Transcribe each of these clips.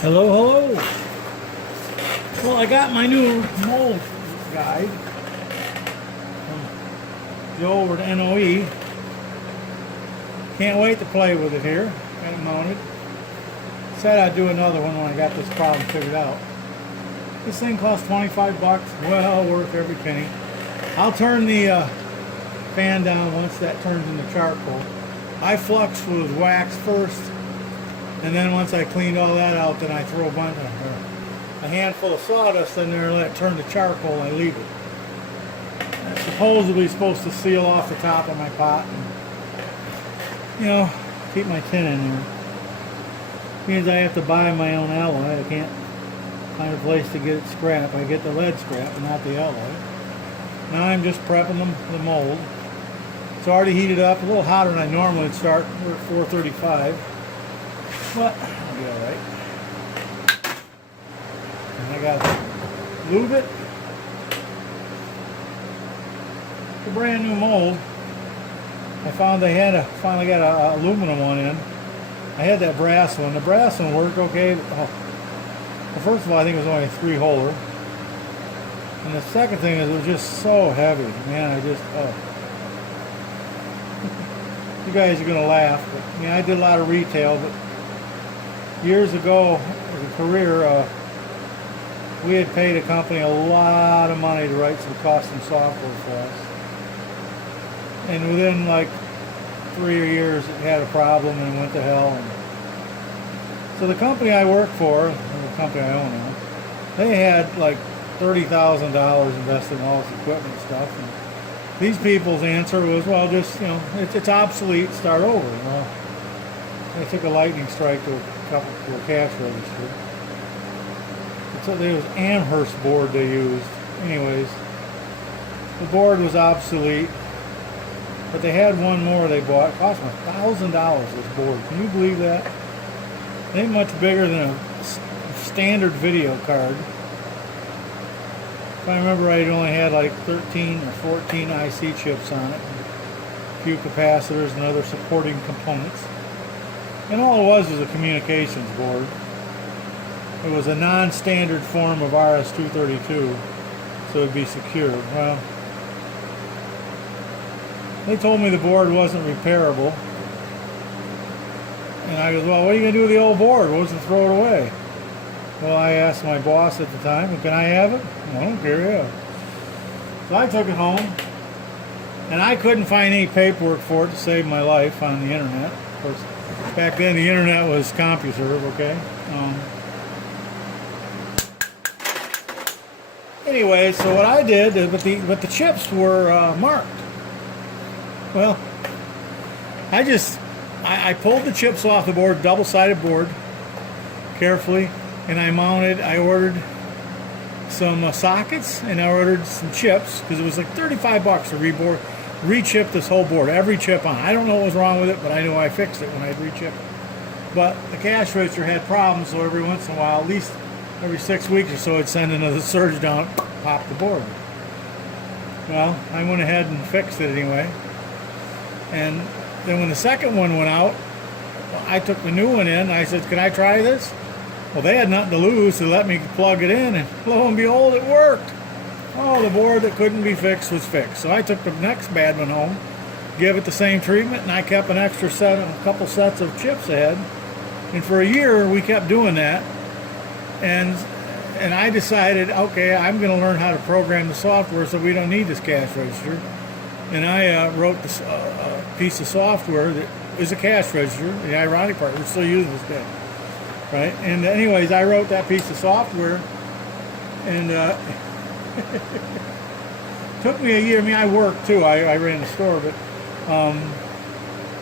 Hello, hello. Well, I got my new mold guide. Go over to NOE. Can't wait to play with it here. Got it mounted. Said I'd do another one when I got this problem figured out. This thing costs 25 bucks. Well worth every penny. I'll turn the fan down once that turns into charcoal. I flux with wax first, and then once I cleaned all that out, then I throw a handful of sawdust in there and let it turn to charcoal and I leave it. It's supposedly supposed to seal off the top of my pot and, you know, keep my tin in there. Means I have to buy my own alloy. I can't find a place to get it scrap. I get the lead scrap and not the alloy. Now I'm just prepping the mold. It's already heated up, a little hotter than I normally would start. We're at 435. But I'll be alright. And I got to lube it. It's a brand new mold. I found they had finally got an aluminum one in. I had that brass one. The brass one worked okay. Well, first of all, I think it was only a 3-holer. And the second thing is it was just so heavy. Man, you guys are going to laugh. But, I mean, I did a lot of retail, but years ago, as a career, we had paid a company a lot of money to write some custom software for us. And within like 3 years, it had a problem and went to hell. And so the company I work for, or the company I own now, they had like $30,000 invested in all this equipment and stuff. And these people's answer was, well, just, you know, it's obsolete, start over. Well, they took a lightning strike to a cash register. It was Amherst board they used. Anyways, the board was obsolete, but they had one more they bought. It cost them $1,000 this board. Can you believe that? It ain't much bigger than a standard video card. If I remember right, it only had like 13 or 14 IC chips on it, a few capacitors and other supporting components. And all it was a communications board. It was a non-standard form of RS-232, so it would be secured. Well, they told me the board wasn't repairable. And I goes, well, what are you going to do with the old board? What was to throw it away? Well, I asked my boss at the time, can I have it? I don't care, yeah. So I took it home, and I couldn't find any paperwork for it to save my life on the internet. Of course, back then the internet was CompuServe, okay? Anyway, so what I did, but the chips were marked. Well, I pulled the chips off the board, double-sided board, carefully, and I ordered some sockets, and I ordered some chips, because it was like 35 bucks to re-chip this whole board, every chip on. I don't know what was wrong with it, but I knew I fixed it when I'd re-chip it. But the cash register had problems, so every once in a while, at least every 6 weeks or so, I'd send another surge down, pop the board. Well, I went ahead and fixed it anyway. And then when the second one went out, I took the new one in. I said, can I try this? Well, they had nothing to lose, so let me plug it in, and lo and behold, it worked. Oh, the board that couldn't be fixed was fixed. So I took the next bad one home, gave it the same treatment, and I kept a couple sets of chips ahead. And for a year, we kept doing that. And I decided, okay, I'm going to learn how to program the software so we don't need this cash register. And I wrote this piece of software that is a cash register. The ironic part, we're still using this thing, right? And anyways, I wrote that piece of software, and took me a year. I mean, I worked too. I ran the store, but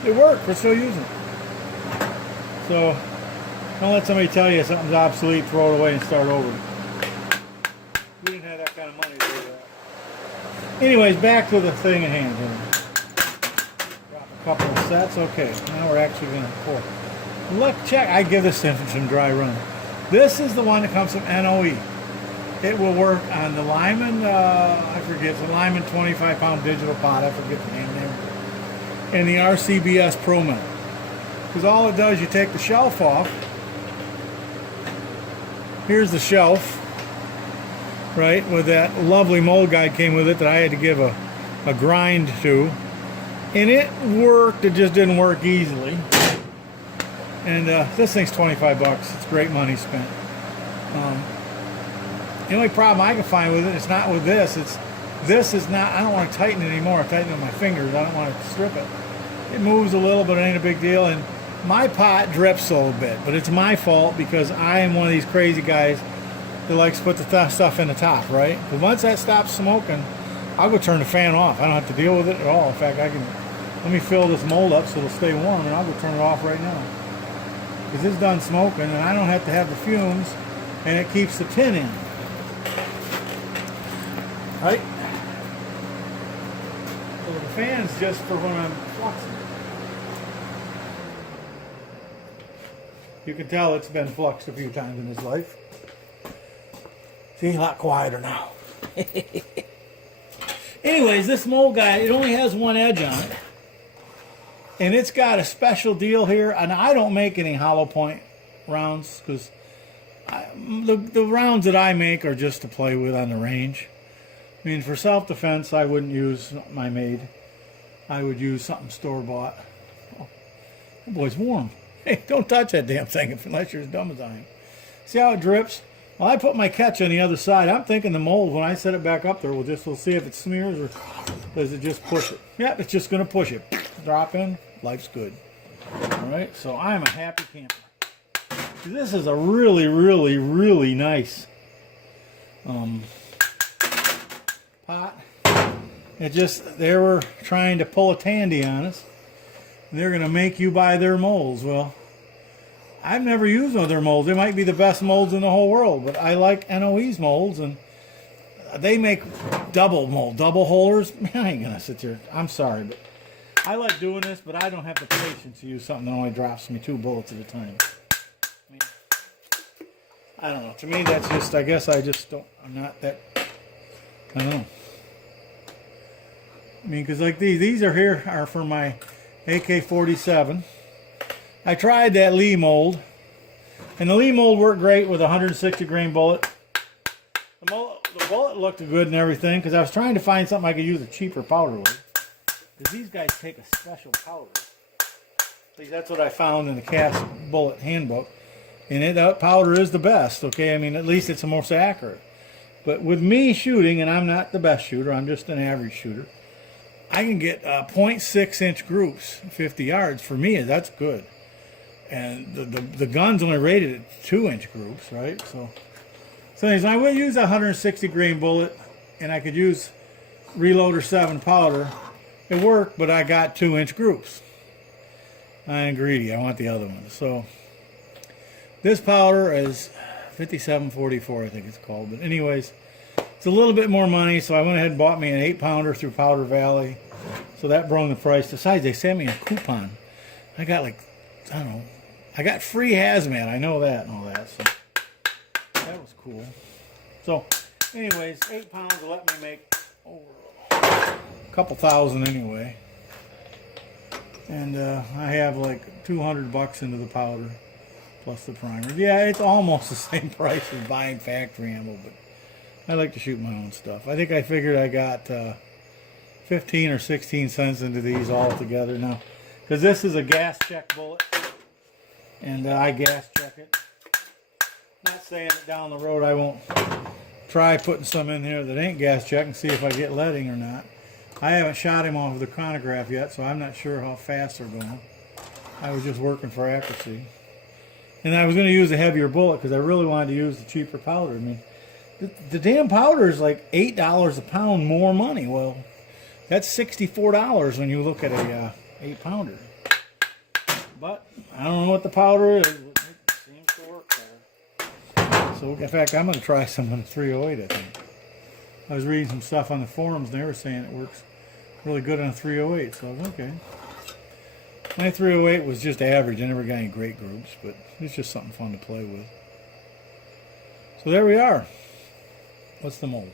it worked. We're still using it. So don't let somebody tell you something's obsolete, throw it away and start over. We didn't have that kind of money to do that. Anyways, back to the thing in hand here. Drop a couple of sets. Okay, now we're actually going to pour. Look, check. I give this thing some dry run. This is the one that comes from NOE. It will work on the Lyman, I forget, it's a Lyman 25-pound digital pot. I forget the name there. And the RCBS Pro Melt. Because all it does, you take the shelf off, Here's the shelf, right, with that lovely mold guide came with it that I had to give a grind to. And it worked, it just didn't work easily. And this thing's 25 bucks. It's great money spent. The only problem I can find with it, it's not with this. This is not, I don't want to tighten it anymore. I tighten it with my fingers. I don't want to strip it. It moves a little, but it ain't a big deal. And my pot drips a little bit, but it's my fault because I am one of these crazy guys that likes to put the stuff in the top, right? But once that stops smoking, I'll go turn the fan off. I don't have to deal with it at all. In fact, let me fill this mold up so it'll stay warm, and I'll go turn it off right now. Because it's done smoking, and I don't have to have the fumes, and it keeps the tin in. Right? So the fan's just for when I'm fluxing. You can tell it's been fluxed a few times in his life. See, a lot quieter now. Anyways, this mold guide, it only has one edge on it. And it's got a special deal here. And I don't make any hollow point rounds because the rounds that I make are just to play with on the range. I mean, for self-defense, I wouldn't use my made. I would use something store-bought. Oh, that boy's warm. Hey, don't touch that damn thing unless you're as dumb as I am. See how it drips? Well, I put my catch on the other side. I'm thinking the mold, when I set it back up there, we'll see if it smears or does it just push it. Yep, it's just going to push it. Drop in, life's good. All right, so I'm a happy camper. This is a really, really, really nice pot. They were trying to pull a tandy on us. They're going to make you buy their molds. Well, I've never used one of their molds. They might be the best molds in the whole world, but I like NOE's molds, and they make double holers. Man, I ain't going to sit there. I'm sorry, but I like doing this, but I don't have the patience to use something that only drops me 2 bullets at a time. I mean, I don't know. To me, that's just, I guess I just don't, I'm not that, I don't know. I mean, because like these are for my AK-47. I tried that Lee mold, and the Lee mold worked great with a 160 grain bullet. The bullet looked good and everything, because I was trying to find something I could use a cheaper powder with. Because these guys take a special powder. At least that's what I found in the cast bullet handbook. And that powder is the best, okay? I mean, at least it's the most accurate. But with me shooting, and I'm not the best shooter, I'm just an average shooter, I can get 0.6 inch groups, 50 yards. For me, that's good. And the gun's only rated at 2 inch groups, right? So anyways, I would use a 160 grain bullet, and I could use Reloader 7 powder. It worked, but I got 2 inch groups. I ain't greedy. I want the other one. So this powder is 5744, I think it's called. But anyways, it's a little bit more money, so I went ahead and bought me an 8-pounder through Powder Valley. So that brought the price. Besides, they sent me a coupon. I got like, I don't know, I got free hazmat. I know that and all that. So that was cool. So anyways, 8 pounds will let me make a couple thousand anyway. And I have like $200 into the powder plus the primer. Yeah, it's almost the same price as buying factory ammo, but I like to shoot my own stuff. I think I figured I got 15 or 16 cents into these all together now, because this is a gas check bullet, and I gas check it. Not saying that down the road I won't try putting some in here that ain't gas check and see if I get leading or not. I haven't shot him off of the chronograph yet, so I'm not sure how fast they're going. I was just working for accuracy. And I was going to use a heavier bullet because I really wanted to use the cheaper powder. I mean, the damn powder is like $8 a pound more money. Well, that's $64 when you look at a 8-pounder. But I don't know what the powder is. It seems to work better. So in fact, I'm going to try some on the 308, I think. I was reading some stuff on the forums, and they were saying it works really good on a 308. So I was okay. My 308 was just average. I never got any great groups, but it's just something fun to play with. So there we are. What's the mold?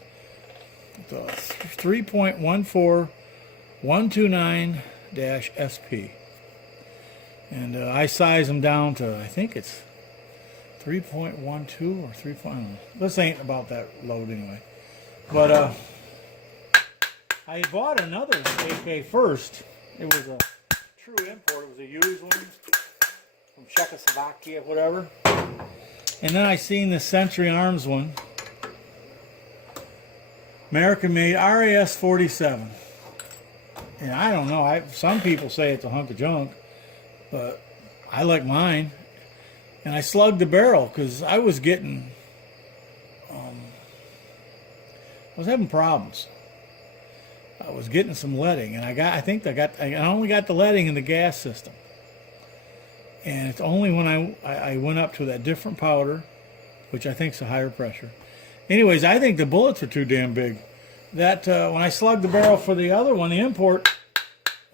It's a 3.14129-SP. And I size them down to, I think it's 3.12 or 3. I don't know. This ain't about that load anyway. But I bought another AK first. It was a true import. It was a used one from Czechoslovakia, whatever. And then I seen the Century Arms one. American made RAS 47. And I don't know. Some people say it's a hunk of junk, but I like mine. And I slugged the barrel because I was getting, I was having problems. I was getting some leading, and I only got the leading in the gas system. And it's only when I went up to that different powder, which I think is a higher pressure. Anyways, I think the bullets are too damn big. That when I slugged the barrel for the other one, the import,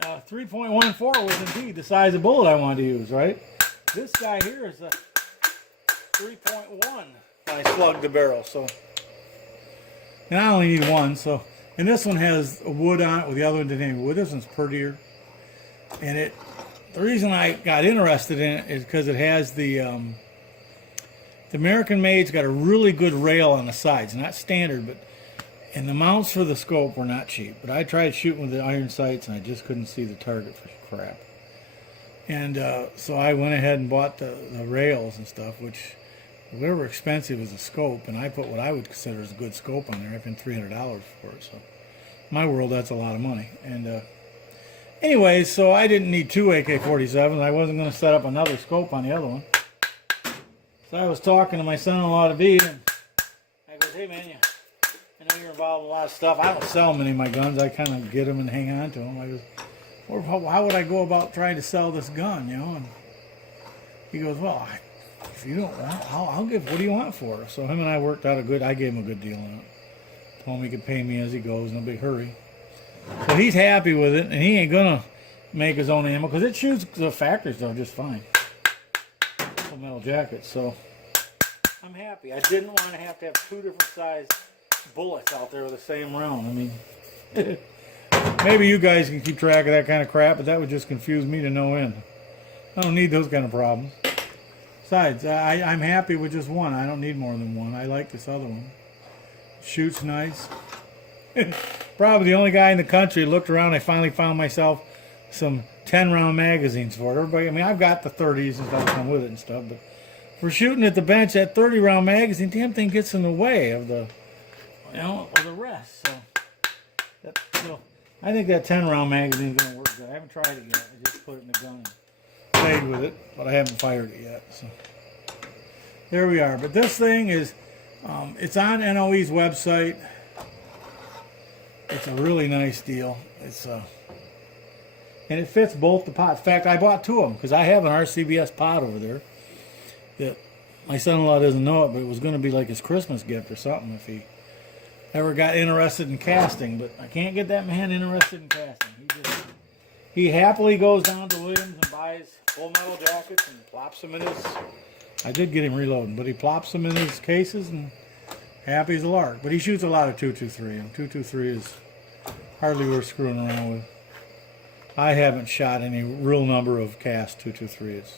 3.14 was indeed the size of bullet I wanted to use, right? This guy here is a 3.1 when I slugged the barrel, so. And I only need one, so. And this one has a wood on it, with the other one didn't have any wood. This one's prettier. And the reason I got interested in it is because it has the American made's got a really good rail on the sides, not standard, and the mounts for the scope were not cheap. But I tried shooting with the iron sights, and I just couldn't see the target for crap. And so I went ahead and bought the rails and stuff, which they were expensive as a scope, and I put what I would consider as a good scope on there. I paid $300 for it, so in my world, that's a lot of money. And anyways, so I didn't need two AK-47s. I wasn't going to set up another scope on the other one. So I was talking to my son-in-law to be, and I goes, hey man, I know you're involved in a lot of stuff. I don't sell many of my guns. I kind of get them and hang on to them. I goes, well, how would I go about trying to sell this gun, you know? And he goes, well, if you don't want, I'll give, what do you want for it? So him and I worked out I gave him a good deal on it. Told him he could pay me as he goes, no big hurry. So he's happy with it, and he ain't gonna make his own ammo, because it shoots the factory stuff just fine. Full-Metal Jacket, so I'm happy. I didn't want to have two different size bullets out there with the same round. I mean, maybe you guys can keep track of that kind of crap, but that would just confuse me to no end. I don't need those kind of problems. Besides, I'm happy with just one. I don't need more than one. I like this other one. Shoots nice. Probably the only guy in the country looked around. I finally found myself some 10-round magazines for it. Everybody, I mean, I've got the 30s and stuff that come with it and stuff, but for shooting at the bench, that 30-round magazine, damn thing gets in the way of the, of the rest. So I think that 10-round magazine is going to work good. I haven't tried it yet. I just put it in the gun and played with it, but I haven't fired it yet. So there we are. But this thing is, it's on NOE's website. It's a really nice deal. It's and it fits both the pots. In fact, I bought two of them because I have an RCBS pot over there that my son-in-law doesn't know it, but it was going to be like his Christmas gift or something if he ever got interested in casting. But I can't get that man interested in casting. He happily goes down to Williams and buys Full-Metal Jackets and plops them in his. I did get him reloading, but he plops them in his cases and happy as a lark. But he shoots a lot of 223, and 223 is hardly worth screwing around with. I haven't shot any real number of cast 223s.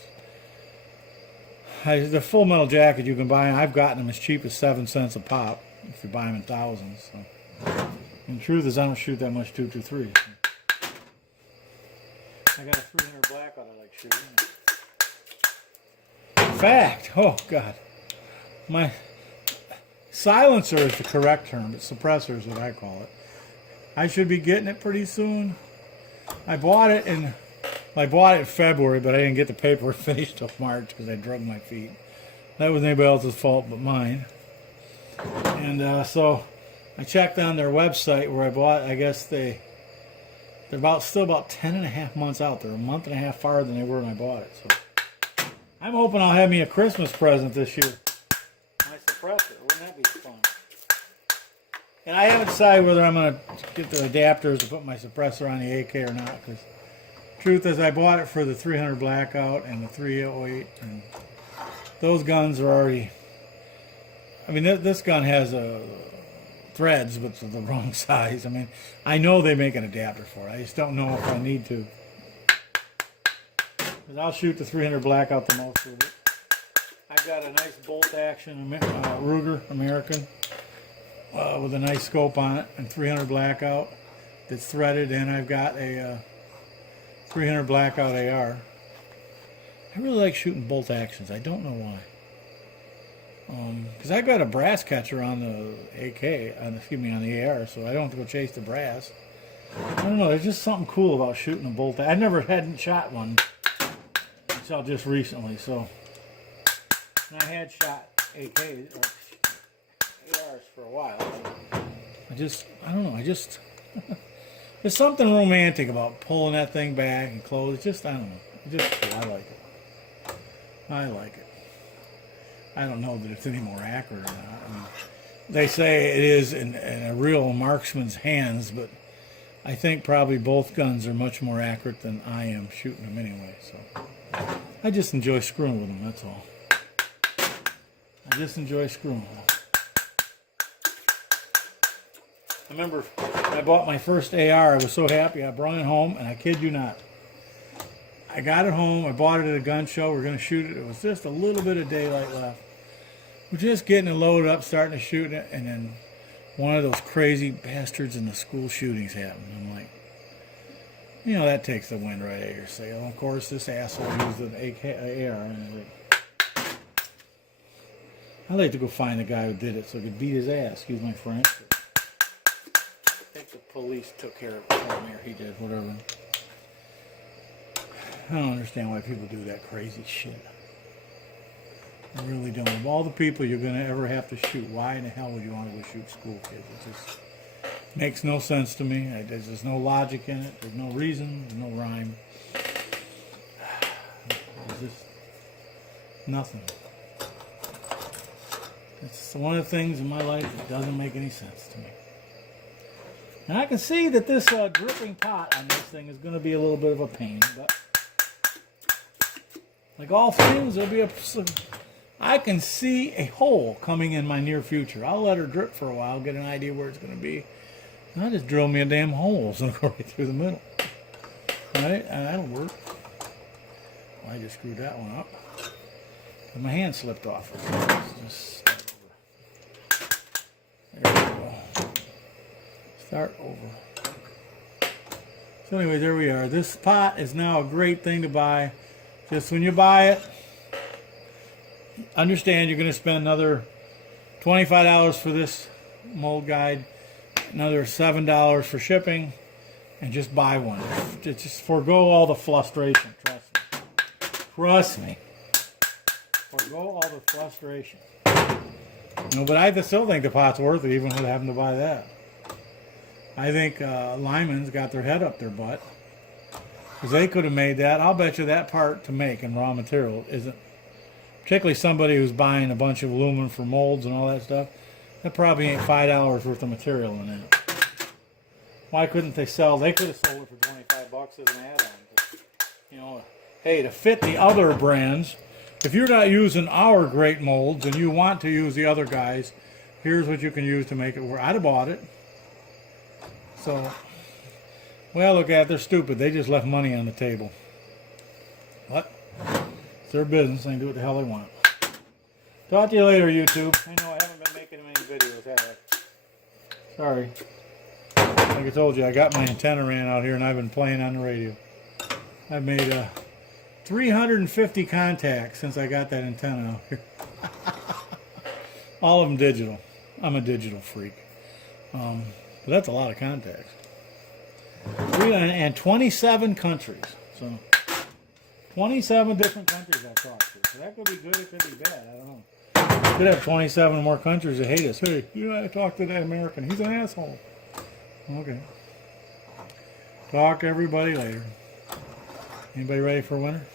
The Full-Metal Jacket you can buy, I've gotten them as cheap as 7 cents a pop if you buy them in thousands. So. And the truth is, I don't shoot that much 223. So. I got a 300 blackout I like shooting. In fact, oh God, my silencer is the correct term, but suppressor is what I call it. I should be getting it pretty soon. I bought it in February, but I didn't get the paperwork finished till March because I drugged my feet. That was anybody else's fault but mine. And so I checked on their website where I bought. I guess they're still about 10.5 months out. They're a month and a half farther than they were when I bought it. So I'm hoping I'll have me a Christmas present this year. My suppressor. Wouldn't that be fun? And I haven't decided whether I'm going to get the adapters to put my suppressor on the AK or not. Because truth is, I bought it for the 300 blackout and the 308, and those guns are already. I mean, this gun has threads, but they're the wrong size. I mean, I know they make an adapter for it. I just don't know if I need to. Because I'll shoot the 300 blackout the most with it. I I've got a nice bolt action Ruger American with a nice scope on it and 300 blackout that's threaded, and I've got a 300 blackout AR. I really like shooting bolt actions. I don't know why. Because I got a brass catcher on the AK, on the AR, so I don't have to go chase the brass. I don't know. There's just something cool about shooting a bolt. I never hadn't shot one until just recently. So, and I had shot AKs or ARs for a while. I don't know. There's something romantic about pulling that thing back and close. It's just, I don't know. It's just cool. I like it. I like it. I don't know that it's any more accurate or not. I mean, they say it is in a real marksman's hands, but I think probably both guns are much more accurate than I am shooting them anyway. So I just enjoy screwing with them, that's all. I just enjoy screwing with them. I remember when I bought my first AR, I was so happy. I brought it home, and I kid you not, I got it home, I bought it at a gun show, we were going to shoot it. It was just a little bit of daylight left. We're just getting it loaded up, starting to shoot it, and then one of those crazy bastards in the school shootings happened. I'm like, you know, that takes the wind right out of your sail. Of course, this asshole used an AR, and I'd like to go find the guy who did it so I could beat his ass, excuse my French. I think the police took care of it for me, or he did, whatever. I don't understand why people do that crazy shit. I really don't. Of all the people you're going to ever have to shoot, why in the hell would you want to go shoot school kids? It just makes no sense to me. There's no logic in it. There's no reason. There's no rhyme. There's just nothing. It's one of the things in my life that doesn't make any sense to me. And I can see that this dripping pot on this thing is going to be a little bit of a pain, but like all things, there'll be I can see a hole coming in my near future. I'll let her drip for a while, get an idea where it's going to be. And I'll just drill me a damn hole so it'll go right through the middle. Right? And that'll work. Well, I just screwed that one up. And my hand slipped off. Just start over. There we go. Start over. So anyway, there we are. This pot is now a great thing to buy. Just when you buy it, understand you're going to spend another $25 for this mold guide, another $7 for shipping, and just buy one. Just forego all the frustration. Trust me. Forego all the frustration. No, but I still think the pot's worth it, even with having to buy that. I think Lyman's got their head up their butt. Because they could have made that. I'll bet you that part to make in raw material isn't, particularly somebody who's buying a bunch of aluminum for molds and all that stuff, that probably ain't $5 worth of material in that. Why couldn't they sell? They could have sold it for $25 as an add-on. You know, hey, to fit the other brands, if you're not using our great molds and you want to use the other guys, here's what you can use to make it work. I'd have bought it. So, well, look at it. They're stupid. They just left money on the table. What? It's their business. They can do what the hell they want. Talk to you later, YouTube. I know I haven't been making many videos, have I? Sorry. Like I told you, I got my antenna ran out here and I've been playing on the radio. I've made 350 contacts since I got that antenna out here. All of them digital. I'm a digital freak. But that's a lot of contacts. And 27 countries. So 27 different countries I've talked to. So that could be good, it could be bad. I don't know. Could have 27 more countries that hate us. Hey, you gotta talk to that American. He's an asshole. Okay. Talk to everybody later. Anybody ready for winter?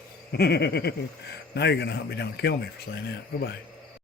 Now you're gonna hunt me down and kill me for saying that. Goodbye.